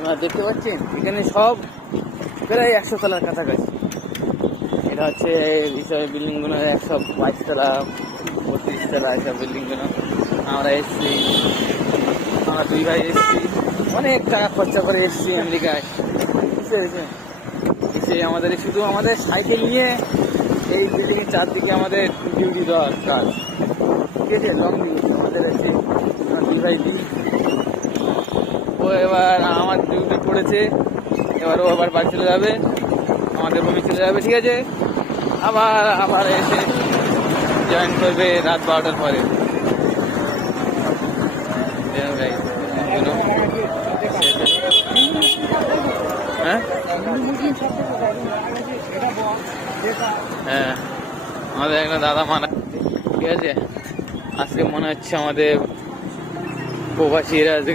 আপনারা দেখতে পাচ্ছেন এখানে সব প্রায় 100 তলার কাছাকাছি। এটা হচ্ছে এইসব বিল্ডিংগুলো 122 তলা 32 তলা এইসব বিল্ডিংগুলো। আমরা এসছি, আমরা দুই ভাই এসছি, অনেক টাকা খরচা করে এসছি আমেরিকায়। বুঝতে পেরেছেন? এসে আমাদের শুধু আমাদের সাইকেল নিয়ে এই বিল্ডিংয়ের চারদিকে আমাদের ডিউটি দেওয়ার কাজ। ঠিক আছে, লং ডিউটি আমাদের আছে। আমরা দুই ভাই দিই। ও এবার আমার ডিউটি পড়েছে, এবার ও আবার বাড়ি চলে যাবে, আমাদের রুমে চলে যাবে। ঠিক আছে, আবার আবার এসে জয়েন করবে রাত 12টার পরে। হ্যাঁ হ্যাঁ, আমাদের একটা দাদা মারা। ঠিক আছে, আজকে মনে হচ্ছে আমাদের প্রবাসীরা আজকে